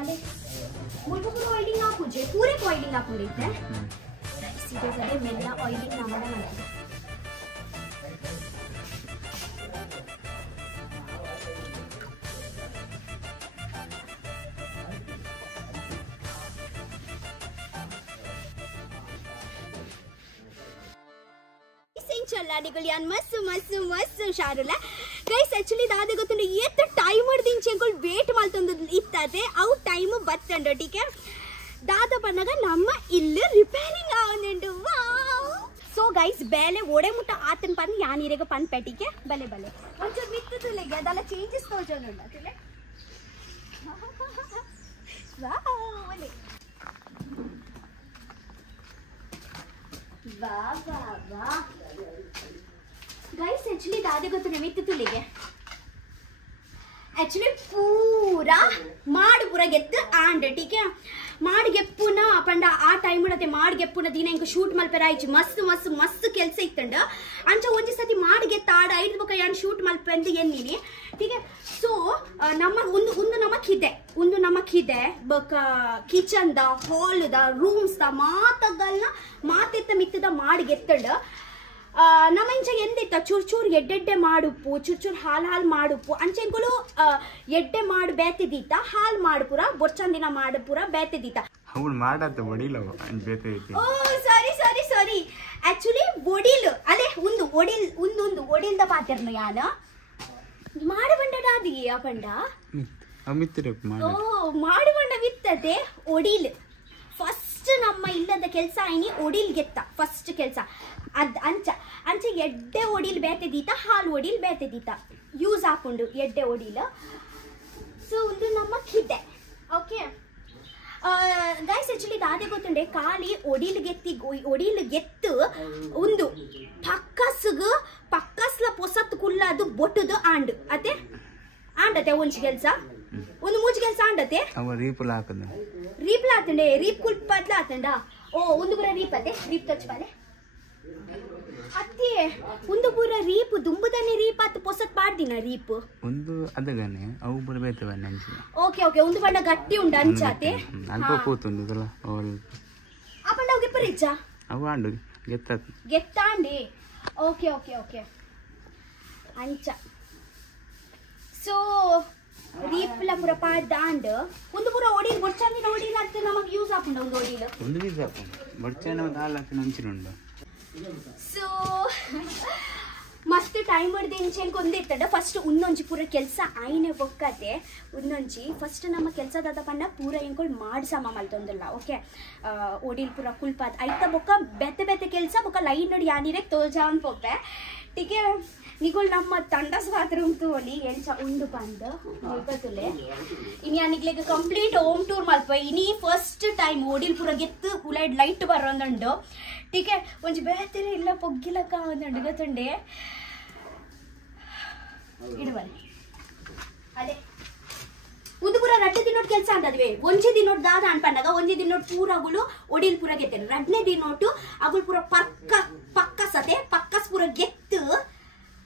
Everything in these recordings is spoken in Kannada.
ಅಲೆ ಮುಲ್ಪುರ ಆಯಿಲಿಂಗ್ ಹಾಕುಜೆ ಪೂರೆ ಆಯಿಲಿಂಗ್ ಹಾಕೊಂಡಿದ್ದೆ ಸೀದೆ ಸದೆ ಮೆಲ್ಲ ಆಯಿಲಿಂಗ್ ನಮ್ಮನೆ ಮಾಡ್ತೀವಿ चलाडिगल मस्त मस्त मस्त शारुला गाइस एक्चुअली दादे गोतुंडु एत टाइम हिंचेंकोल वेट माल्तुंदु इत्तदे अव टाइम बत्तंडु ठीक है दादा बन्नाग नम्म इल्लु रिपेयरिंग आवुंदुंडु वाव सो गाइस बेले ओडे मुट्ट आतन पन यानीरेग पन पेटिके बले बले ಒಂಚೂರು ಮಿತ್ತುಲೆಗೆ ಅದಲ್ಲ ಚೇಂಜಸ್ ತೋಜೋನುಂಡ ತಿಲೆ ವಾವ್ ಬಲೆ वाह वाह वाह गाइस एक्चुअली दादे को तो निमित्त तुलिगे एक्चुअली पूरा माड पूरा गेत्त आंड ठीक है माड गेप्पुन पंड आ टाइम उडते माड गेप्पुन दिन इंक शूट मल्पेर आइच मस्त मस्त मस्त केल्स इत्तंड अंच ಒಂಜಿ ಸತಿ ಮಾಡ್ ಗೆತ್ತ ಆಡ ಐದು ಬಕ ಯಾನ್ ಶೂಟ್ ಮಲ್ಪೆಂದು ಎನ್ನಿನಿ ठीक है सो ನಮ್ಮ ಒಂದು ನಮಕಿದೆ ಬಕ ಕಿಚನ್ ದ ಹಾಲ್ ದ ರೂಮ್ಸ್ ದ ಮಾತಗಲ್ನ ಮಾತೆತ್ತ ಮಿತ್ತದ ಮಾಡ್ ಗೆತ್ತಂಡ ನಮ್ಮ ಇಂಚ ಎಂದಿತ್ತ ಚೂರ್ ಚೂರ್ ಎಡ್ಡೆಡ್ಡೆ ಮಾಡುಪ್ಪು ಚೂರ್ ಚೂರ್ ಹಾಲ್ ಮಾಡುಪ್ಪು ಅಂಚೆಂಗುಲು ಎಡ್ಡೆ ಮಾಡು ಬೇತಿದೀತ ಹಾಲ್ ಮಾಡುಪುರ ಬೊಚ್ಚಂದಿನ ಮಾಡುಪುರ ಬೇತಿದೀತ ಅವಳು ಮಾಡಾತ ಒಡಿಲವ ಬೇತಿದೀತ ಓ ಸಾರಿ ಆಕ್ಚುಲಿ ಒಡಿಲ್ ಅಲೆ ಒಂದು ಒಡಿಲ್ದ ಪಾತೆರ್ನು ಯಾನ ಮಾಡು ಬಂಡಡ ಆದಿಯೇ ಆ ಬಂಡ ಅಮಿತ್ತಿರಕ್ ಮಾಡು ಓ ಮಾಡು ಬಂಡ ವಿತ್ತದೆ ಒಡಿಲ್ ಫಸ್ಟ್ ನಮ್ಮ ಇಲ್ಲದ ಕೆಲಸ ಐನಿ ಒಡಿಲ್ ಗೆತ್ತ ಫಸ್ಟ್ ಕೆಲಸ ಅದ್ ಅಂಚ ಎಡ್ಡೆ ಒಡಿಲ್ ಬೇತೆದೀತ ಹಾಲು ಒಡಿಲ್ ಬೇತೆದೀತ ಯೂಸ್ ಹಾಕೊಂಡು ಎಡ್ಡೆ ಒಡಿಲ್ ಸೊ ಒಂದು ನಮ್ಮ ಕಿದೆ ಓಕೆ ಗೈಸ್ ಆಕ್ಚುಲಿ ದಾದೆ ಗೊತ್ತುಂಡೆ ಖಾಲಿ ಒಡಿಲ್ ಗೆತ್ತು ಒಂದು ಪಕ್ಕಸ್ಲ ಪೊಸತ್ ಕುಲ್ಲ ಅದು ಬೊಟ್ಟದು ಆಂಡತೆ ಒಂಜಿ ಕೆಲ್ಸ ಒಂದು ಮೂಜಿ ಕೆಲ್ಸ ಆಂಡತೆ ರೀಪುಲ ಆತಂಡೆ ರೀಪ್ ಕುಲ್ಪದ್ಲ ಆತಂಡ ಓ ಒಂದು ಪುರ ರೀಪ್ ಅತೆ ರೀಪ್ ತಚ್ಪಾಲೆ ಅತ್ತೆ ಒಂದು ಪುರ ರೀಪ್ ದುಂಬುದನೆ ರೀಪ್ ಆತ ಪೊಸತ್ ಪಾಡ್ದಿನ ರೀಪ್ ಒಂದು ಅದಗನೆ ಅವು ಪುರ ಬೇತವನೆ ಅಂಚಿ ಓಕೆ ಒಂದು ಬಣ್ಣ ಗಟ್ಟಿ ಉಂಡು ಅಂಚಾತೆ ಅಲ್ಪ ಕೂತುಂಡು ಇದಲ್ಲ ಅವಳು ಆ ಬಣ್ಣ ಅವು ಗೆಪ್ಪರಿಜ್ಜ ಅವು ಆಂಡು ಗೆತ್ತಾಂಡಿ ಓಕೆ ಅಂಚ ಸೊ ರೀಪ್ಲ ಪುರ ಪಾಡ್ದಾಂಡ್ ಒಂದು ಪುರ ಒಡಿಲ್ ಬೊಚ್ಚಂದಿನ ಒಡಿಲ್ ಅಂತ ನಮಗೆ ಯೂಸ್ ಹಾಕೊಂಡು ಒಂದು ಒಡಿಲ್ ಒಂದು ಯೂಸ್ ಹಾಕೊಂಡು ಬೊಚ್ಚನ ಒಂದು ಹಾಲು ಹಾಕಿ ನಂಚಿನುಂಡು ಸೊ ಮಸ್ತ್ ಟೈಮ್ ಹಿಡ್ದು ಇಂಚೆಂಗೆ ಒಂದಿತ್ತಂಡ ಫಸ್ಟ್ ಉನ್ನೊಂಜಿ ಪೂರ ಕೆಲಸ ಆಯ್ನೆ ಬೊಕ್ಕತೆ ಉನ್ನೊಂಜಿ ಫಸ್ಟ್ ನಮ್ಮ ಕೆಲಸದಾದ ಪಂಡ ಪೂರ ಎಂಕೊಳ್ ಮಾಡ್ಸಮ ಮಲ್ತೊಂದಿಲ್ಲ ಓಕೆ ಒಡಿಲ್ ಪೂರ ಕುಲ್ಪಾತ್ ಐತ ಬೊಕ್ಕ ಬೆತ್ತೆ ಕೆಲಸ ಬೊಕ್ಕ ಲೈನ್ ನೋಡಿ ಯಾನಿರೆ ತೋಜಾ ಅನ್ಪೊಪ್ಪೆ ಟೀಕೆ ನಿಗಳು ನಮ್ಮ ತಂಡಸ್ ಬಾತ್ರೂಮ್ ತೋಲಿ ಎಂಚ ಉಂಡು ಬಂದು ಹೇಳ್ಕತ್ತುಲೆ ಇನ್ನು ಯಾನಿಗ್ಲಿಗೆ ಕಂಪ್ಲೀಟ್ ಹೋಮ್ ಟೂರ್ ಮಲ್ಪ ಇನಿ ಫಸ್ಟ್ ಟೈಮ್ ಒಡಿಲ್ ಪೂರ ಗೆತ್ತು ಉಲೈಡ್ ಲೈಟ್ ಬರೋಂದುಂಡು ಟೀಕೆ ಒಂಜಿ ಬೇರೆ ಇಲ್ಲ ಪೊಗ್ಗಿಲಕ್ಕ ಒಂದುಂಡು ಗೊತ್ತುಂಡೆ ಇಡುವಲ್ಲಿ ಅದೇ ಒಂದು ಪೂರ ರಡ್ಡು ದಿನೋಟ್ ಕೆಲಸ ಅಂತದ್ವೆ ಒಂಜಿ ದಿನೋಟ್ ದಾದ ಅನ್ಪಂಡಾಗ ಒಂಜಿ ದಿನೋಟ್ ಪೂರಗುಲು ಒಡಿಲ್ ಪೂರ ಗೆತ್ತೇನೆ ರಡ್ನೆ ದಿನೋಟು ಅಗುಲ್ ಪೂರ ಪಕ್ಕಸತೆ ಪಕ್ಕಸ್ ಪೂರ ಗೆತ್ತು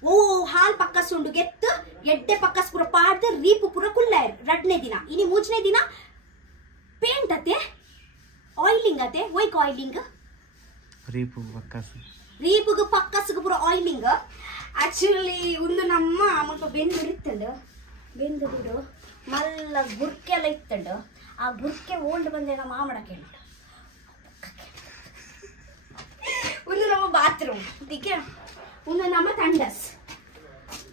ಓ ಹಾಲ್ ಪಕ್ಕಸ್ ಉಂಡು ಗೆತ್ತು ಎಡ್ಡೆ ಪಕ್ಕಸ್ ಪೂರ ಪಾಡ್ದು ರೀಪು ಪೂರ ಕುಲ್ಲಾಯರ್ ರಡ್ನೆ ದಿನ ಇನಿ ಮೂಜನೆ ದಿನ ಪೇಂಟ್ ಅತೆ ಆಯಿಲಿಂಗ್ ಅತೆ ವೈಕ್ ಆಯಿಲಿಂಗ್ ರೀಪುಗು ಪಕ್ಕಸ್ಗು ಪೂರ ಆಯಿಲಿಂಗ್ ಆಕ್ಚುಲಿ ಒಂದು ನಮ್ಮ ಮುಲ್ಪ ಬೆಂದಿರುತ್ತಂಡು ಬೆಂದು ಮಲ್ಲ ಗುರ್ಕೆ ಎಲ್ಲ ಇತ್ತಂಡು ಆ ಗುರ್ಕೆ ಓಲ್ಡ್ ಬಂದೆ ನಮ್ಮ ಮಾಮಡಕ್ಕೆ ಒಂದು ನಮ್ಮ ಬಾತ್ರೂಮ್ ಟೀಕೆ ಒಂದು ನಮ್ಮ ತಂಡಸ್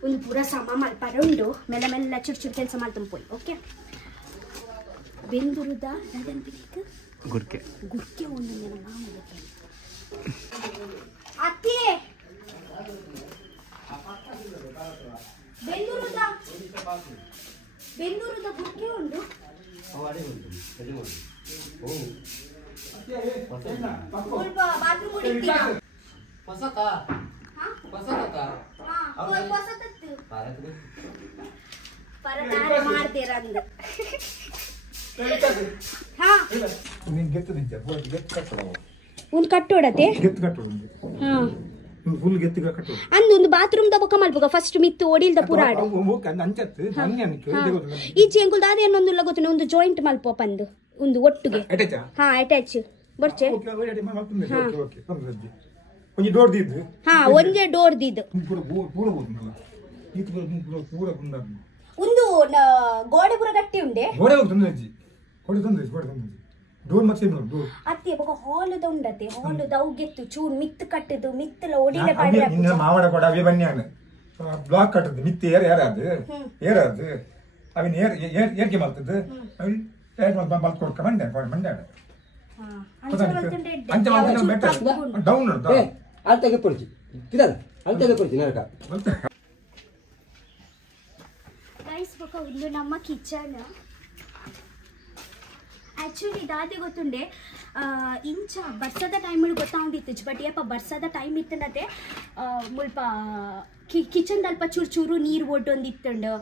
ಒಂದು ಪೂರ ಸಮ ಮಲ್ಪರ ಉಂಡು ಮೆಲ್ಲ ಮೆಲ್ಲ ಚುರು ಕೆಲಸ ಮಾಡ್ತಂದು ಪೋಯ್ ಓಕೆ ಬೆಂದುರುದ ಗುರ್ಕೆ ಒಂದು ನಮ್ಮ ಮಾಮಡಕ್ಕೆ ಅತ್ತೆ ಬೆಂದೂರದ ಗುರ್ಕೆ ಉಂಡು ಸ್ವಲ್ಪ ಬಾತ್ರೂಮ್ ಉಡಿತೀನ ಹೊಸತಾ ಹೊಸತತ್ತು ಪರದಾರ ಮಾಡ್ದೇರಂದು ಹಾ ನೀನ್ ಗೆತ್ತು ನಿಂತ ಗೆತ್ತು ಕಟ್ಟೋಣ ಒಂದು ಕಟ್ಟೋಡತೆ ಗೆತ್ತು ಕಟ್ಟೋಣ ಹಾ ಫುಲ್ ಗೆತ್ತಿಗ ಕಟ್ಟು ಅಂದೊಂದು ಬಾತ್ರೂಮ್ ದ ಬೊಕ್ಕ ಮಲ್ಪುಗ ಫಸ್ಟ್ ಮಿತ್ತು ಓಡಿಲ್ದ ಪುರಾಡ ಅಂಚತ್ತು ಈಚೆ ಎಂಕುಲ್ ದಾದ ಏನೊಂದುಲ್ಲ ಗೊತ್ತಿನ ಒಂದು ಜಾಯಿಂಟ್ ಮಲ್ಪ ಪಂದು ಒಂದು ಒಟ್ಟುಗೆ ಹಾ ಅಟ್ಯಾಚ್ ಬರ್ಚೆ ಒಂಜಿ ಡೋರ್ ದಿದ್ದು ಹಾ ಒಂದೇ ಡೋರ್ ದಿದ್ದು ಒಂದು ಗೋಡೆ ಪುರ ಗಟ್ಟಿ ಉಂಡೆ ಗೋಡೆ ತೊಂದ್ರೆ ಅಜ್ಜಿ ಗೋಡೆ ತೊಂದ್ರೆ ಡೋರ್ ಮತ್ತೆ ಡೋರ್ ಅತ್ತೆ ಬೊಕ ಹಾಲ್ ದ ಉಂಡತೆ ಹಾಲ್ ದೌಗೆತ್ತು ಚೂರ್ ಮಿತ್ತು ಕಟ್ಟದು ಮಿತ್ತಲ ಒಡಿಲೆ ಪಾಡಿ ನಿನ್ನ ಮಾವಡ ಕೊಡ ಅವೇ ಬನ್ಯಾನ ಬ್ಲಾಕ್ ಕಟ್ಟದು ಮಿತ್ತು ಏರಾದು ಅವಿನ ಏರ್ಗೆ ಮಾಡ್ತದ್ದು ಅವಿ ಬಲ್ಕ್ ಕೊಡ್ಕ ಮಂಡ್ಯ ಡೌನ್ ಅಲ್ತಾಗೆ ಪೊಡಿಚಿ ಕಿದಲ್ಲ ಅಲ್ತಾಗೆ ಪೊಡಿಚಿ ನರಕ ಗೈಸ್ ಬೊಕ ಒಂದು ನಮ್ಮ ಕಿಚನ್ ಆಕ್ಚುಲಿ ದಾದೆ ಗೊತ್ತುಂಡೆ ಇಂಚ ಬರ್ಸದ ಟೈಮ್ ಗೊತ್ತಾಗ್ದಿತ್ತು ಬಟ್ ಯಪ್ಪ ಬರ್ಸದ ಟೈಮ್ ಇತ್ತಂಡತೆ ಮುಲ್ಪ ಕಿಚನ್ ಅಲ್ಪ ಚೂರು ಚೂರು ನೀರು ಒಡ್ಡೊಂದಿತ್ತಂಡು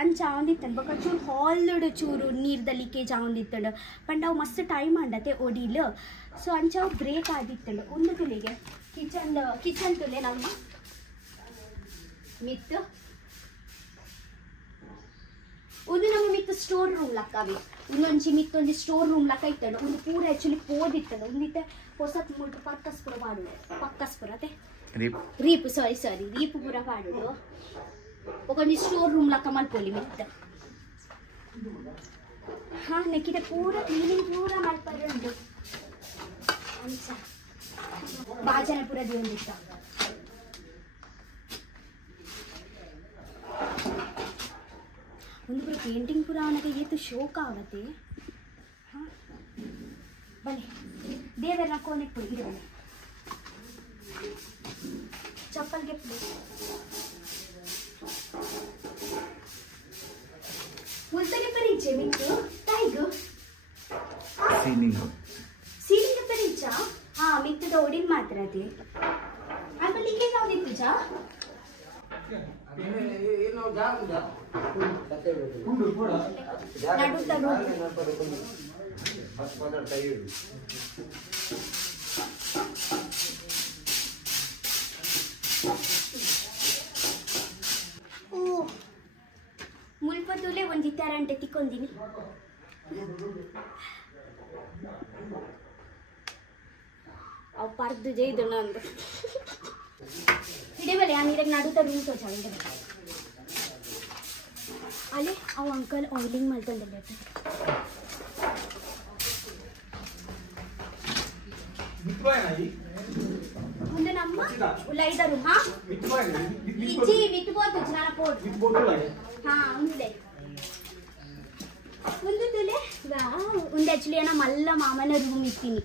ಅಂಚ ಆವಂದಿತ್ತಂಡು ಬೊಕ ಚೂರು ಹಾಲ್ಡ್ ಚೂರು ನೀರ್ದ ಲೀಕೇಜ್ ಆವಂದಿತ್ತಂಡು ಪಂಡ ಅವು ಮಸ್ತ್ ಟೈಮ್ ಅಂಡತೆ ಒಡಿಲು ಸೊ ಅಂಚ ಅವು ಬ್ರೇಕ್ ಆದಿತ್ತಂಡು ಒಂದು ತುಲಿಗೆ ಕಿಚನ್ ತುಲೆ ನಮ್ಮ ಮಿತ್ತು ಒಂದು ನಮ್ಮ ಮಿತ್ತು ಸ್ಟೋರ್ ರೂಮ್ ಲಕ್ಕವಿ ಇನ್ನೊಂಜಿ ಮಿತ್ತೊಂದು ಸ್ಟೋರ್ ರೂಮ್ ಲಕ್ಕ ಇತ್ತಂಡು ಒಂದು ಪೂರ ಆಕ್ಚುಲಿ ಪೋದಿತ್ತಂಡು ಒಂದಿತ್ತೆ ಹೊಸತ್ ಮುಲ್ಪ ಪಕ್ಕಸ್ಪುರ ಪಾಡುದು ಪಕ್ಕಸ್ಪುರ ಅದೇ ರೀಪು ಸಾರಿ ರೀಪು ಪೂರ ಪಾಡುದು ಒಂಜಿ ಸ್ಟೋರ್ ರೂಮ್ ಲಕ್ಕ ಮಲ್ಪೊಲಿ ಮಿತ್ತ ಹಾ ನೆಕ್ಕಿದ ಪೂರ ಕ್ಲೀನಿಂಗ್ ಪೂರ ಮಲ್ಪರೆ ಉಂಟು ಅಂಚ ಬಾಜನ ಪೂರ ದಿವಂದಿತ್ತ ಒಂದು ಪೂರ ಪೇಂಟಿಂಗ್ ಪೂರ ಅವನಿಗೆ ಏತು ಶೋಕ ಆಗತ್ತೆ ಹಾಂ ಬನ್ನಿ ದೇವರ ಕೋನೆ ಪುಡಿ ಇದು ಬನ್ನಿ ಚಪ್ಪಲ್ಗೆ ಪುಡಿ ಮುಲ್ತಗೆ ಪರೀಕ್ಷೆ ಮಿತ್ತು ಟೈಗು ಸೀಲಿಂಗ್ ಪರೀಕ್ಷಾ ಹಾಂ ಮಿತ್ತದ ಓಡಿನ ಮಾತ್ರ ಅದೇ ಆಮೇಲೆ ಲೀಕೇಜ್ ಯಾವ್ದಿತ್ತು ಜಾ ಮುಲ್ಪತ್ತೂಲೆ ಒಂದು ತರಂಟೆ ತಿಕ್ಕೊಂದಿನಿ ಅವು ಪರ್ದು ಜೈದು ನಂದು ಇಡೇವಲ್ಲ ಆ ನೀರಾಗ ನಡುತ್ತಾ ರೂಮ್ ತೋಚಾಗ ಅಲ್ಲೇ ಅವು ಅಂಕಲ್ ಆಯಿಲಿಂಗ್ ಮಾಡ್ಕೊಂಡಲ್ಲ ಮುಂದೆ ನಮ್ಮ ಉಳ್ಳೈದ ರೂಮ್ ಹಾ ಇಜ್ಜಿ ಮಿಟ್ಬೋದು ನಾನು ಪೋಡ್ ಹಾ ಉಂದೆ ಒಂದು ತುಲೆ ಒಂದು ಆಕ್ಚುಲಿ ನಮ್ಮ ಮಲ್ಲ ಮಾಮನ ರೂಮ್ ಇತ್ತೀನಿ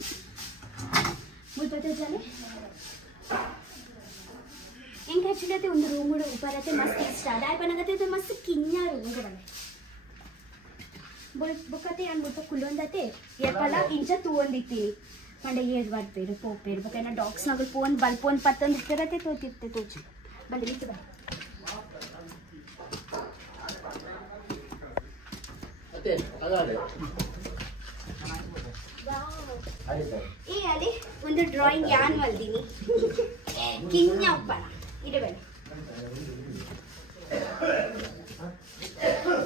ಮುಲ್ಪತ್ತು ಜನ ಹೆಂಗೆ ಆಕ್ಚುಲಿ ಅದೇ ಒಂದು ರೂಮ್ ಬರತ್ತೆ ಮಸ್ತ್ ಇಷ್ಟ ಅದಾಯ್ಪನಾಗತ್ತೆ ಮಸ್ತ್ ಕಿನ್ನ ರೂಮ್ ಬೊಕ್ಕತೆ ನಾನು ಮುಲ್ಪ ಕುಲ್ಲೊಂದತೆ ಎಪ್ಪಲ್ಲ ಇಂಚ ತೂವೊಂದಿತ್ತೀನಿ ಮಂಡೆ ಏರ್ ಬರ್ತೀರಿ ಪೋಪೇರು ಬೊಕ್ಕ ಡಾಗ್ಸ್ ನಗಲ್ ಫೋನ್ ಬಲ್ಪೋನ್ ಪತ್ತೊಂದು ಇರ್ತಿರತ್ತೆ ತೋತಿರ್ತೆ ತೋಚು ಬಂದು ನಿಂತು ಬಾ ಏ ಅಲ್ಲಿ ಒಂದು ಡ್ರಾಯಿಂಗ್ ಯಾನ್ ಮಲ್ದಿನಿ ಕಿನ್ನ ಅಪ್ಪನ ಇದೆ ಬನ್ನಿ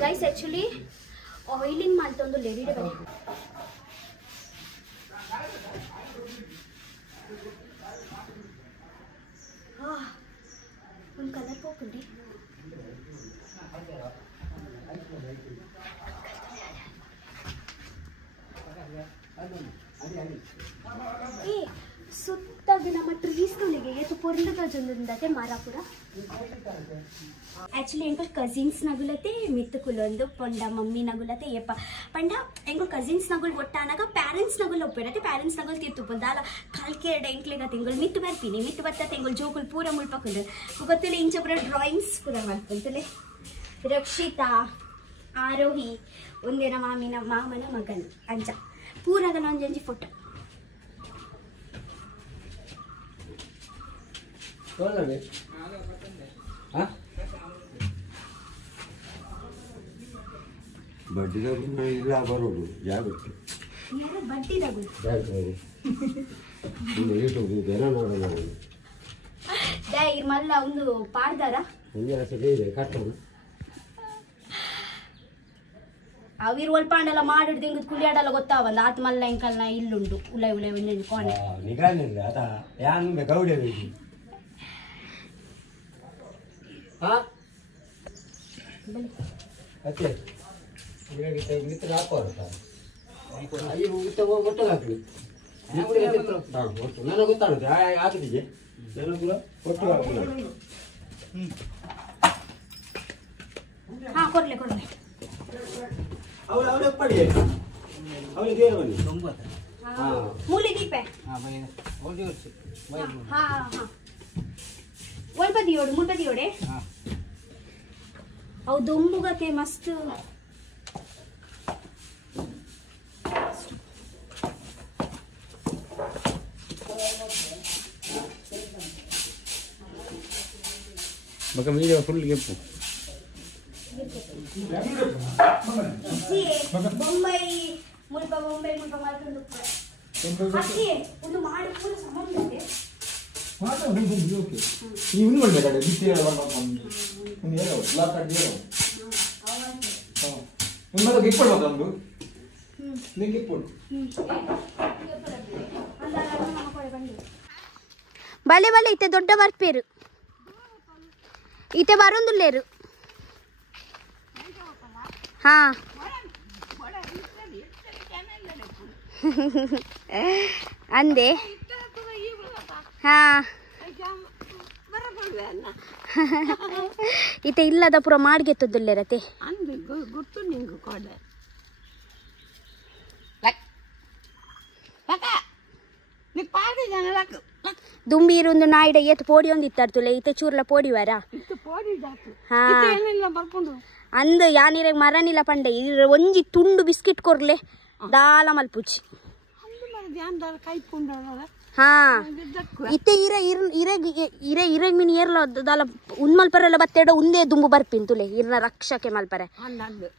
ಗೈಸ್ ಆಕ್ಚುಲಿ ಆಯಿಲಿಂಗ್ ಮಾಡ್ತೊಂದು ಲೇಡಿಡೆ ಬನ್ನಿ ಒಂದು ಕಲರ್ ಹೋಗ್ರಿ ಏ ಸುತ್ತಾಗ ನಮ್ಮ ಟ್ರೀಸ್ಗಳಿಗೆ ಏತು ಪೊರ್ಲುಗ ಜೊಂದತೆ ಮಾರಾಪುರ ಆಕ್ಚುಲಿ ಎಂಕಲ್ ಕಸಿನ್ಸ್ ನಗುಲತೆ ಮಿತ್ತು ಕುಲೊಂದು ಪೊಂಡ ಮಮ್ಮಿ ನಗುಲತೆ ಏಪ ಪಂಡ ಎಂಕಲ್ ಕಸಿನ್ಸ್ ನಗುಲ್ ಒಟ್ಟಾನಾಗ ಪ್ಯಾರೆಂಟ್ಸ್ ನಗುಲ್ ಒಪ್ಪಿರತ್ತೆ ಪ್ಯಾರೆಂಟ್ಸ್ ನಗುಲ್ ತೀರ್ತು ದಾಲ ಕಾಲ್ಕೆರಡ ಎಂಕ್ಲೆಗ ತಿಂಗಳು ಮಿತ್ತು ಬರ್ತೀನಿ ಮಿತ್ತು ಬರ್ತಾ ತಿಂಗಳು ಜೋಗುಲ್ ಪೂರ ಮುಳ್ಪಕ್ಕಂಡು ಗೊತ್ತಿಲ್ಲ ಇಂಚ ಪೂರ ಡ್ರಾಯಿಂಗ್ಸ್ ಪೂರ ಮಾಡ್ಕೊಂತಲೇ ರಕ್ಷಿತಾ ಆರೋಹಿ ಒಂದೇನ ಮಾಮನ ಮಗನು ಅಂಚ ಪೂರಾಗ ಒಂಜಿ ಫೋಟೋ ಬಡ್ಡಿದಾಗ ಇಲ್ಲ ಬರೋದು ಜಾಗಕ್ಕೆ ಬಡ್ಡಿದಾಗ ಯೂಟ್ಯೂಬ್ ಜನ ನೋಡೋಣ ಇರ್ ಮಲ್ಲ ಒಂದು ಪಾಡ್ದಾರ ಅವಿರ್ ಒಲ್ಪಾಂಡೆಲ್ಲ ಮಾಡಿಡ್ದು ಹಿಂಗ್ ಕುಳಿಯಾಡಲ್ಲ ಗೊತ್ತಾವಲ್ಲ ಆತ್ ಮಲ್ಲ ಇಂಕಲ್ನ ಇಲ್ಲುಂಡು ಉಳೆ ಉಳೆ ನೆನ್ಕೊಂಡು ನಿಗಾನಿಲ್ಲ ಅದ ಯಾನ್ ಗೌಡೆ ಅತ್ತೆ ಮಿತ್ರ ಹಾಕೋರು ಮೊಟ್ಟ ಹಾಕಲಿ ನನಗೆ ಗೊತ್ತಾಗುತ್ತೆ ಹಾಕಿದ್ದೀಗೆ ನನಗೆ ಕೂಡ ಕೊಟ್ಟು ಹಾಕಿಲ್ಲ ಹಾ ಕೊಡ್ಲೆ ಕೊಡ್ಲೆ ಅವಳ ಪಡಿ ಅವನಿಗೆ ಏನು ಬನ್ನಿ ಮೂಲಿ ದೀಪೆ ಹಾ ಹಾ ಒಲ್ಪದಿಯೋಡು ಮುಲ್ಪದಿಯೋಡೆ ಅವು ದೊಂಬುಗತೆ ಮಸ್ತ್ मग वीडियो फुल ಗೆಪ್ಪು ಬೊಂಬೈ ಮುಲ್ಪ ಮಾಡ್ಕೊಂಡು ಒಂದು ಮಾಡಿ ಪೂರ ಸಂಬಂಧ ಇದೆ ಇವನು ಮಾಡ್ಬೇಕಾದ್ರೆ ಬಿಸಿ ಬ್ಲಾಕ್ ಆಗಿ ನಿಮ್ಮದು ಗಿಪ್ಪಳು ಅದೊಂದು ನೀವು ಗಿಪ್ಪಳು ಬಲೆ ಬಲೆ ಇತ್ತೆ ದೊಡ್ಡ ಬರ್ಪೇರು ಇತ್ತೆ ಬರೊಂದುಲ್ಲೇರು ಹಾ ಅಂದೆ ಹಾ ಇತ್ತೆ ಇಲ್ಲದ ಪುರ ಮಾಡ್ಗೆತ್ತದುಲ್ಲೇರತೆ ಗುರ್ತು ನಿಂಗು ಕೊಡೆ ದುಂಬೀರು ಒಂದು ನಾಯಿಡ ಏತ್ ಪೋಡಿ ಒಂದು ಇತ್ತಾರ್ತುಲೆ ಇತ್ತೆ ಚೂರ್ಲ ಪೋಡಿವಾರ ಹಾ ಅಂದ್ ಯಾನಿರೆಗ್ ಮರನಿಲ್ಲ ಪಂಡೆ ಇದ್ರ ಒಂಜಿ ತುಂಡು ಬಿಸ್ಕಿಟ್ ಕೊರ್ಲೆ ದಾಲ ಮಲ್ಪುಚಿ ಹಾ ಇತ್ತೆ ಇರೆಗ್ ಮಿನಿ ಏರ್ಲ ದಾಲ ಉನ್ಮಲ್ಪರೆಲ್ಲ ಬತ್ತೆಡ ಒಂದೇ ದುಂಬು ಬರ್ಪಿಂತುಲೆ ಇರ್ನ ರಕ್ಷಕೆ ಮಲ್ಪರೆ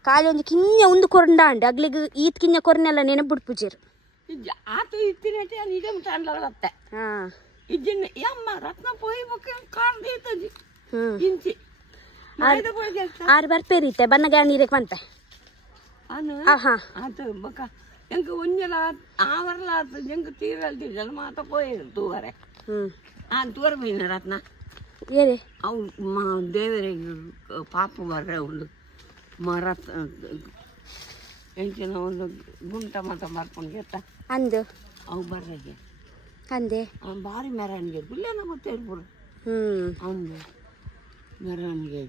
ಕಾಲಿ ಒಂದು ಕಿನ್ಯ ಒಂದು ಕೊರಂಡ ಅಗ್ಲಿಗ್ ಈತ್ ಕಿನ್ಯ ಕೊರ್ನೆಲ್ಲ ನೆನಪಿಡ್ಪುಜಿರು ಆತು ಇತ್ತಿನತೆ ನಿಜ ತಂಡಲತ್ತೆ ಹಾ ಇಜ್ಜಿನ ಯಮ್ಮ ರತ್ನ ಪೋಯಿ ಬಕ್ಕೆ ಕಾಣ್ದೈತಜಿ ಇಂಚಿ ಆರು ಬರ್ಪೇರಿತ್ತೆ ಬನ್ನಗ ನೀರಿಗೆ ಬಂತೆ ಅನು ಆತು ಬಕ ಎಂಕ ಒಂಜಲ ಆವರ್ಲ ಆತು ಎಂಕ ತೀರಲ್ತಿ ಜನ ಮಾತ ಪೋಯಿ ತೂವರೆ ತೂವರ ಬೈನ ರತ್ನ ಏರೆ ಅವು ದೇವರೇ ಪಾಪ ಬರ್ರೆ ಉಂಡು ಮರತ್ ಎಂಚಿನ ಒಂದು ಗುಂಟ ಮತ ಮಾಡ್ಕೊಂಡು ಗೆತ್ತ ಅಂದು ಅವು ಬರ್ರೆಗೆ ಅಂದೆ ಭಾರಿ ಮೆರವಣಿಗೆ ಗುಲ್ಲೇನ ಗೊತ್ತಿರ್ಬೋದು ಅವನು ಮೆರವಣಿಗೆ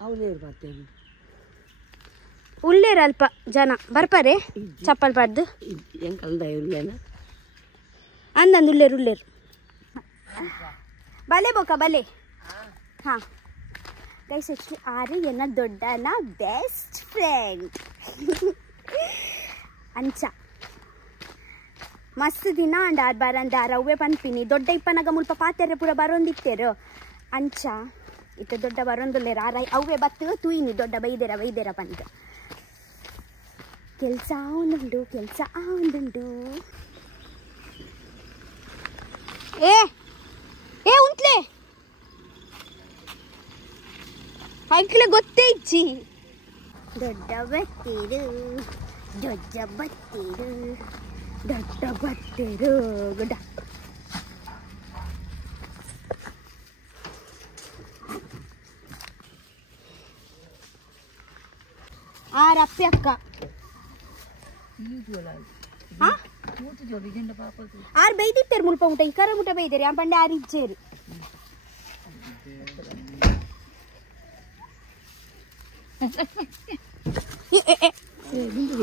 ಅವಳೇ ಬರ್ತೇನೆ ಉಳ್ಳೇರ ಅಲ್ಪ ಜನ ಬರ್ಪಾರೆ ಚಪ್ಪಲ್ ಪಡ್ದು ಎಂಕಲ್ದ ಉಳ್ಳೇನ ಅಂದಂದು ಉಳ್ಳೇರು ಬಲೆ ಬೋಕ ಬಲೆ ಹಾ ಗೈಸ್ ಆಕ್ಚುಲಿ ಆರು ಎನ್ನ ದೊಡ್ಡನ ಬೆಸ್ಟ್ ಫ್ರೆಂಡ್ ಅಂಚ ಮಸ್ತ್ ದಿನ ಅಂಡ ಆರು ಬರಂದ ರವ್ವೆ ಪನ್ಪಿನಿ ದೊಡ್ಡ ಇಪ್ಪನಾಗ ಮುಲ್ಪ ಪಾತೆರೆ ಪೂರ ಬರೋಂದಿತ್ತೇರು ಅಂಚ ಇತ್ತು ದೊಡ್ಡ ಬರೋಂದುಲ್ಲೇರ ಆರ ಅವ್ವೆ ಬತ್ತು ತೂಯಿನಿ ದೊಡ್ಡ ಬೈದೇರ ಬಂದು ಕೆಲಸ ಒಂದುಂಡು ಏ ಉಂತ್ಲೆ ಅಂಕ್ಲೆ ಗೊತ್ತೇ ಇಚ್ಚಿ ದೊಡ್ಡ ಬತ್ತೀರು ಗುಡ್ಡ ಆರಪ್ಪೆ ಅಕ್ಕ ಆರು ಬೈದಿತ್ತೇರು ಮುಲ್ಪ ಮುಟ ಈ ಕರ ಮುಟ ಬೈದೇರಿ ಆ ಬಂಡೆ ಆರು ಇಜ್ಜೇರು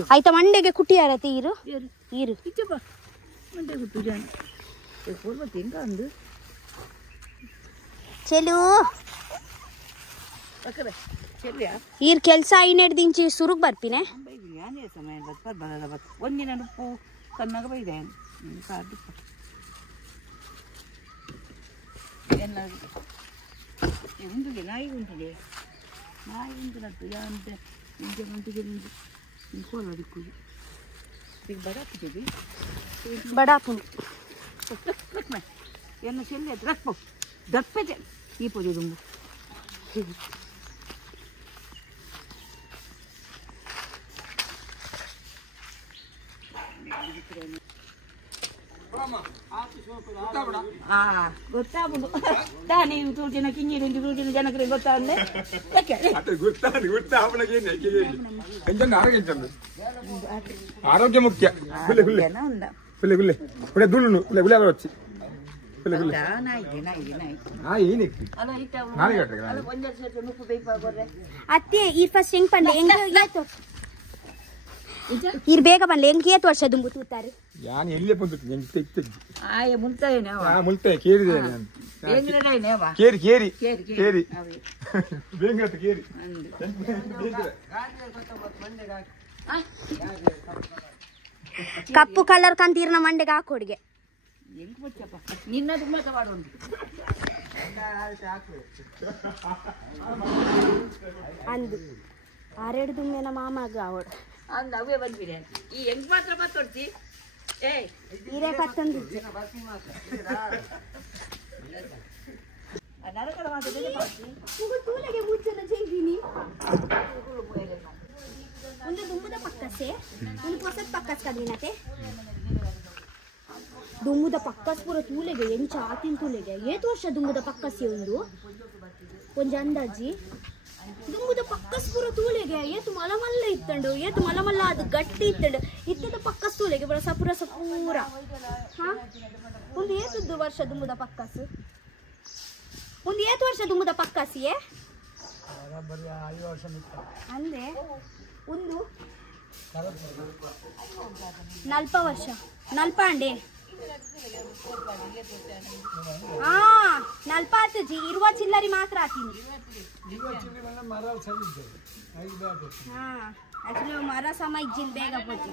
ಆಯ್ತಾ ಮಂಡೆಗೆ ಕುಟ್ಟಿಯಾರತಿ ಈರು ಚೆಲು ಈರ್ ಕೆಲ್ಸ ಐನೆಡ್ದಿಂಚಿ ಸುರುಗ್ ಬರ್ಪಿನೆ ಒಂದಿನ ಉಪ್ಪು ಕಣ್ಣಾಗ ಬೈದೆ ಎಂದುಗೆ ನಾಯಿ ಉಂಟಿದೆ ನಾಯಿ ಉಂಟು ಯಾಂತೆ ಇಂಚೆ ಗಂಟೆಗೆ ಕೋಲಡಿಕ್ಕು ಈಗ ಬಡಾಪಿದ್ದೀವಿ ಬಡಾಪು ಎನ್ನ ಚೆಲ್ಲಿ ರಕ್ಪ ದಪ್ಪೆ ಈ ಪೂಜೆ ದುಂಬು ಗೊತ್ತಾಗ್ಬೋದು ನೀವು ತೂಜಿನ ಕಿಂಜಿನ ತೂಜಿನ ಜನಕ್ಕೆ ಗೊತ್ತಾಗಲೇ ಆರೋಗ್ಯ ಮುಖ್ಯ వచ్చి ಅತ್ತೆ ಈ ಫಸ್ಟ್ ಹೆಂಗ್ ಪಂಡೆ ಇರ್ ಬೇಗ ಬಂದ್ಲೆ ಹೆಂಗೆ ವರ್ಷ ದುಂಬು ತೂತಾರೆ ಯಾನ್ ಎಲ್ಲೇ ಬಂದಿತ್ತು ಹೆಂಗ್ ತೆಗ್ತಜ್ಜಿ ಆಯ ಮುಲ್ತಾಯೇನೆ ಅವ ಮುಲ್ತಾಯ ಕೇರಿದೆ ನಾನು ಬೇಂಗ್ರೆಡೇನೆ ಅವ ಕೇರಿ ಬೇಂಗ್ರತ ಕೇರಿ ಕಪ್ಪು ಕಲರ್ ಕಂತೀರ್ನ ಮಂಡೆಗೆ ಹಾಕೋಡಿಗೆ ಹೆಂಗ್ ಮುಚ್ಚಪ್ಪ ನಿನ್ನ ತುಂಬ ತವಾಡುಂಟು ಅಂದು ಆರೇಡು ದುಮ್ಮೆನ ಮಾಮಾಗ ಅವಡು ಅಂದ ಅವೇ ಬಂದ್ಬಿಡಿ ಈ ಹೆಂಗ್ ಮಾತ್ರ ಬತ್ತೊಡ್ತಿ ಏ ಹೀರೆ ಕತ್ತೊಂದು ನರಕಡ ಮಾತ್ರ ತೂಲೆಗೆ ಮುಚ್ಚನ ಜೈದಿನಿ ಒಂದು ದುಂಬುದ ಪಕ್ಕಸೆ ಒಂದು ಹೊಸದ್ ಪಕ್ಕಸ್ ಕದಿನತೆ ದುಂಬುದ ಪಕ್ಕಸ್ ಪೂರ ತೂಲೆಗೆ ಎಂಚ ಆತಿನ ತೂಲೆಗೆ ಏತು ವರ್ಷ ದುಂಬುದ ಪಕ್ಕಸಿ ಒಂದು ಅಂದಾಜಿ ದುಂಬುದ ಪಕ್ಕಸ್ ಪೂರ ತೂಲೆಗೆ ಏತು ಮಲಮಲ್ಲ ಇತ್ತಂಡು ಏತು ಮಲಮಲ್ಲ ಅದು ಗಟ್ಟಿ ಇತ್ತಂಡು ಇತ್ತದ ಪಕ್ಕಸ್ ತೂಲೆಗೆ ಬರ ಸಪುರ ಸಪೂರ ಹಾ ಒಂದು ಏತದ್ದು ವರ್ಷ ದುಂಬುದ ಪಕ್ಕಸ್ ಒಂದು ಏತು ವರ್ಷ ದುಂಬುದ ಪಕ್ಕಸಿಯೇ ಅಂದೆ ಒಂದು 40 ವರ್ಷ 40 ಅಂಡೆ 40 ಜಿ ಇರುವ ಚಿಲ್ಲರಿ ಮಾತ್ರ ಹಾಕಿನಿ ಆಕ್ಚುಲಿ ಮರ ಸಮ ಇಜ್ಜಿಲ್ ಬೇಗ ಪೋಚಿ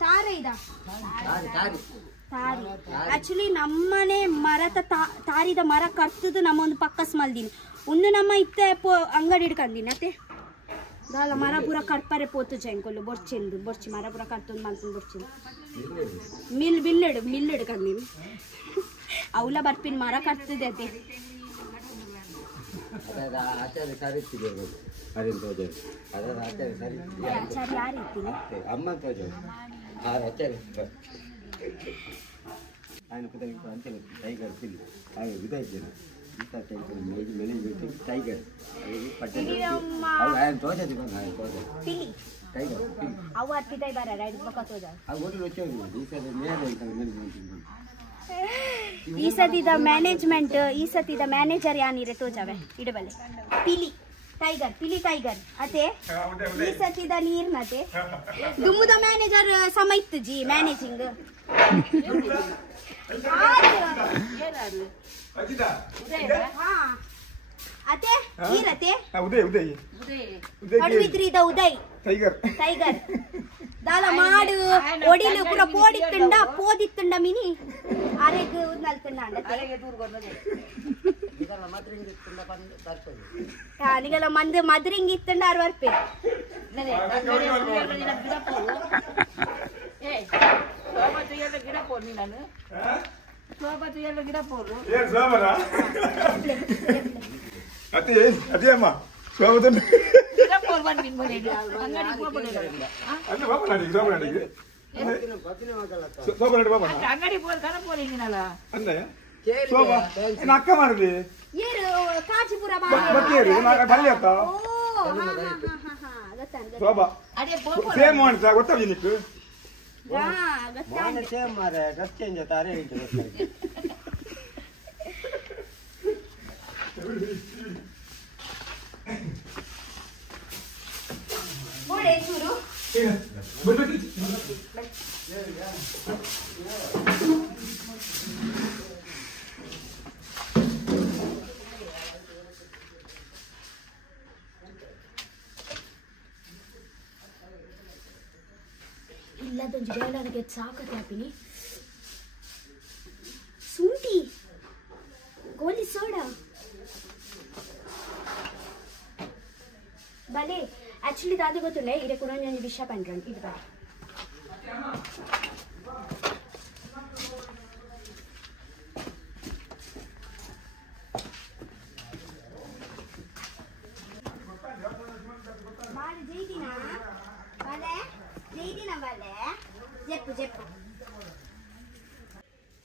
ತಾರೆ ಇದ ತಾರಿ ಆಕ್ಚುಲಿ ನಮ್ಮನೆ ಮರದ ತಾರಿದ ಮರ ಕರ್ತದು ನಮ್ಮ ಒಂದು ಪಕ್ಕಸ್ ಮಲ್ದಿನಿ ಒಂದು ನಮ್ಮ ಇತ್ತೆ ಅಂಗಡಿ ಹಿಡ್ಕಂದಿನಿ ಅತ್ತೆ ದಾಲ ಮರ ಪೂರ ಕಟ್ಪರೆ ಪೋತು ಜಂಕೊಲ್ಲು ಬೊರ್ಚೆಂದು ಬೊರ್ಚಿ ಮರ ಪೂರ ಕರ್ತೊಂದು ಮಲ್ತೊಂದು ಬೊರ್ಚೆಂದು ಮಿಲ್ ಹಿಡ್ಕಂದಿನಿ ಅವಲ ಬರ್ಪಿನ ಮರ ಕಟ್ತದೆ ಅತ್ತೆ ಆಚಾರ್ಯ ಯಾರು ಇರ್ತೀನಿ ಅವು ಹತ್ತಿದೈ ಬರ ಈ ಸತಿದ ಮ್ಯಾನೇಜ್ಮೆಂಟ್ ಈ ಸತಿದ ಮ್ಯಾನೇಜರ್ ಯಾನಿರೆ ತೋಜಾವೆ ಇಡಬಲ್ಲೆ ಪಿಲಿ ಟೈಗರ್ ಅತೆ ಈ ಸತಿದ ನೀರ್ನತೆ ದುಮ್ಮುದ ಮ್ಯಾನೇಜರ್ ಸಮ ಇತ್ತು ಜಿ ಮ್ಯಾನೇಜಿಂಗ್ ಅತೆ ಈರತೆ ಪಡುವಿದ್ರಿದ ಉದಯ್ ಟೈಗರ್ ದಾಲ ಮಾಡು ಒಡಿಲು ಪುರ ಪೋದಿತ್ತುಂಡ ಮಿನಿ ಅರೆಗ್ ನಲ್ತುಂಡ ನಿಗಲ ಮಂದು ಮದ್ರಿಂಗ್ ಇತ್ತುಂಡ 60 ರೂಪಾಯಿ ಗಿಡ ಪೋರ್ನಿ ನಾನು ಸೋಬತ್ತು ಎಲ್ಲ ಗಿಡ ಪೋರು ಅದೇ ಅಮ್ಮ ಸೋಬತ್ತು ಗಿಡ ಪೋರ್ ಬಂದು ಮನೆಗೆ ಅಂಗಡಿ ಪೋರ್ ಕನ ಪೋರ್ ಹಿಂಗಿನಲ್ಲ ಅಕ್ಕ ಮಾಡಿದ್ವಿ ಕಾಚಿಪುರ ಸೇಮ್ ಮಾಡ್ತಾ ಗೊತ್ತಾಗ ನಿಕ್ಕು ಸೇಮ್ ಮಾರೆ ಡ್ರೆಸ್ ಚೇಂಜ್ ತಾರೆ ಇಲ್ಲದೊಂದು ಬೇಡನಿಗೆ ಸಾಕತ್ತೆ ಹಾಪಿನಿ ಶುಂಠಿ ಗೋಲಿ ಸೋಡಾ ಬಲೆ ಆಕ್ಚುಲಿ ದಾದಿ ಗೊತ್ತಿಲ್ಲ ಇಡೆ ಕೂಡ ನಾನು ವಿಷಯ ಪಂಡ್ರಂಗ್ ಇದು ಬಲೆ ಜೆಪ್ಪು ಜೆಪ್ಪು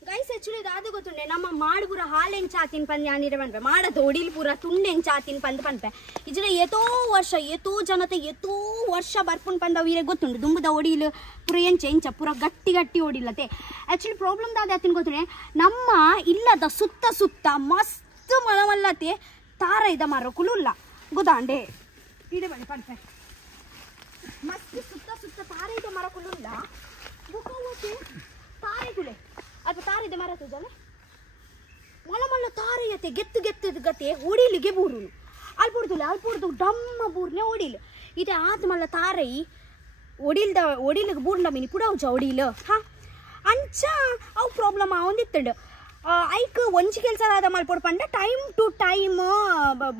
ಗೈಸ್ ಆಕ್ಚುಲಿ ಅದು ಗೊತ್ತುಂಡೆ ನಮ್ಮ ಮಾಡು ಪೂರ ಹಾಲೆಂಗ್ ಚಾತಿನ ಪಂದ್ ಯಾನಿರ ಪನ್ಪೆ ಮಾಡದ ಒಡಿಲ್ ಪೂರ ತುಂಡೆಂಗ್ ಚಾತಿನ ಪಂದ್ ಪನ್ಪೆ ಇಜ್ರೆ ಎತೋ ವರ್ಷ ಎತೋ ಜನತೆ ಎತೋ ವರ್ಷ ಬರ್ಪುನ್ ಪಂದ ವೀರೆ ಗೊತ್ತುಂಡು ದುಂಬುದ ಒಡಿಲ್ ಪೂರ ಎಂಚ ಪೂರ ಗಟ್ಟಿ ಗಟ್ಟಿ ಒಡಿಲ್ಲತೆ ಆಕ್ಚುಲಿ ಪ್ರಾಬ್ಲಮ್ ದಾದ ಆತಿನ ಗೊತ್ತುಂಡೆ ನಮ್ಮ ಇಲ್ಲದ ಸುತ್ತ ಸುತ್ತ ಮಸ್ತ್ ಮಲಮಲ್ಲತೆ ತಾರ ಇದ ಮರ ಕುಲುಲ್ಲ ಗೊತ್ತಾಂಡೆ ಇಡೆ ಬನ್ನಿ ಪನ್ಪೆ ಮಸ್ತ್ ಸುತ್ತ ಸುತ್ತ ತಾರ ಇದ ಮರ ಕುಲುಲ್ಲ ಬುಕವತೆ ತಾರೆ ಕುಲೆ ಅದು ತಾರಿದೆ ಮರ ತುಜನೆ ಮಲಮಲ್ಲ ತಾರೆಯತೆ ಗೆತ್ತು ಗೆತ್ತದ ಗತೆ ಒಡಿಲಿಗೆ ಬೂರುನು ಅಲ್ಪುರ್ದು ಡಮ್ಮ ಬೂರ್ನೆ ಒಡಿಲು ಇದೆ ಆದ ಮಲ್ಲ ತಾರೈ ಒಡಿಲಿಗೆ ಬೂರ್ಲ ಮೀನಿ ಪುಡೌಚ ಒಡಿಲು ಹಾ ಅಂಚ ಅವು ಪ್ರಾಬ್ಲಮ್ ಒಂದಿತ್ತಂಡು ಐಕ್ ಒಂಜಿ ಕೆಲಸ ಆದ ಮಲ್ಪೊಡು ಪಂಡ ಟೈಮ್ ಟು ಟೈಮ್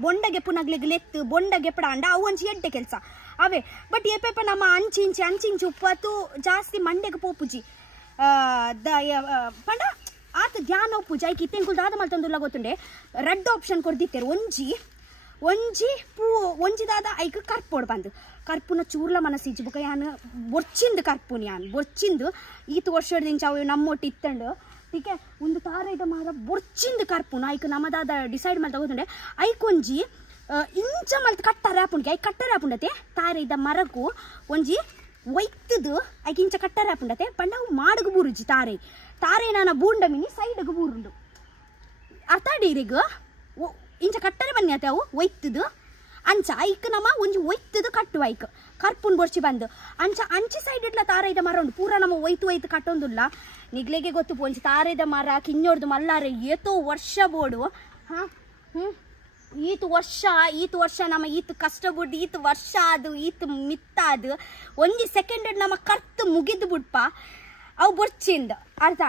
ಬೊಂಡಗೆ ಪುನಗ್ಲಿಗೆ ಲೆತ್ತು ಬೊಂಡಗೆ ಪಡ ಅಂಡ ಅವು ಒಂಜಿ ಎಡ್ಡೆ ಕೆಲಸ ಅವೇ ಬಟ್ ಏಪೇಪ ನಮ್ಮ ಅಂಚಿಂಚು ಉಪ್ಪತ್ತು ಜಾಸ್ತಿ ಮಂಡೆಗೆ ಪೋಪುಜಿ ಪಂಡ ಆತ ಧ್ಯಾನ ಪೂಜೆ ಐಕ್ ಇತ್ತೇನು ಕುಲ್ದಾದ ಮಲ್ತೊಂದುಲ್ಲ ಗೊತ್ತುಂಡೆ ರೆಡ್ ಆಪ್ಷನ್ ಕೊಡ್ದಿತ್ತೇರು ಒಂಜಿದಾದ ಐಕ್ ಕರ್ಪೋಡು ಬಂದು ಕರ್ಪುನ ಚೂರ್ಲ ಮನಸ್ಸಿಜ್ಜು ಬುಕ ಯಾನು ಬೊರ್ಚಿಂದು ಕರ್ಪುನ್ ಯಾನು ಬೊರ್ಚಿಂದು ಈತ ವರ್ಷದಿಂದ ಅವು ನಮ್ಮೊಟ್ಟು ಇತ್ತಂಡು ಟೀಕೆ ಒಂದು ತಾರೆದ ಮಾರ ಬೊರ್ಚಿಂದು ಕರ್ಪುನ ಐಕ್ ನಮ್ಮದಾದ ಡಿಸೈಡ್ ಮಾಡ್ತಾ ಗೊತ್ತುಂಡೆ ಐಕ್ ಒಂಜಿ ಇಂಚ ಮಲ್ತ್ ಕಟ್ಟರೆ ಆಪುಂಡೆ ಐಕ್ ಕಟ್ಟರೆ ಆಪುಂಡತೆ ತಾರೆದ ಮರಕ್ಕೂ ಒಂಜಿ ಒಯ್ತದು ಐಕ್ ಇಂಚ ಕಟ್ಟರೆ ಆಪುಂಡತೆ ಪಂಡ ಅವು ಮಾಡಗು ಬೂರುಜಿ ತಾರೆ ನಾನ ಬೂಂಡ ಮಿನಿ ಸೈಡ್ಗೆ ಬೂರುಂಡು ಅರ್ಥ ಡೀರಿಗ ಇಂಚ ಕಟ್ಟರೆ ಬನ್ನಿ ಅವು ಒಯ್ತದು ಅಂಚ ಐಕ್ ನಮ್ಮ ಒಂಜಿ ಒಯ್ತದು ಕಟ್ಟುವ ಐಕ್ ಕರ್ಪುನ್ ಬೊರ್ಚಿ ಬಂದು ಅಂಚಿ ಸೈಡ್ ಇಡ್ಲ ತಾರೆದ ಮರ ಉಂಡು ಪೂರ ನಮ್ಮ ಒಯ್ತು ಕಟ್ಟೊಂದುಲ್ಲ ನಿಗ್ಲೆಗೆ ಗೊತ್ತು ಒಂಜಿ ತಾರೆದ ಮರ ಕಿಂಜೋಡ್ದು ಮಲ್ಲಾರೆ ಏತೋ ವರ್ಷ ಬೋಡು ಹಾ ಈತು ವರ್ಷ ನಮ್ಮ ಈತು ಕಷ್ಟ ಬಿಟ್ಟು ಈತು ವರ್ಷ ಅದು ಈತು ಮಿತ್ತಾದು ಒಂಜಿ ಸೆಕೆಂಡ್ ನಮ್ಮ ಕರ್ತು ಮುಗಿದು ಬಿಡ್ಪ ಅವು ಬೊರ್ಚಿಂದ ಅರ್ಥ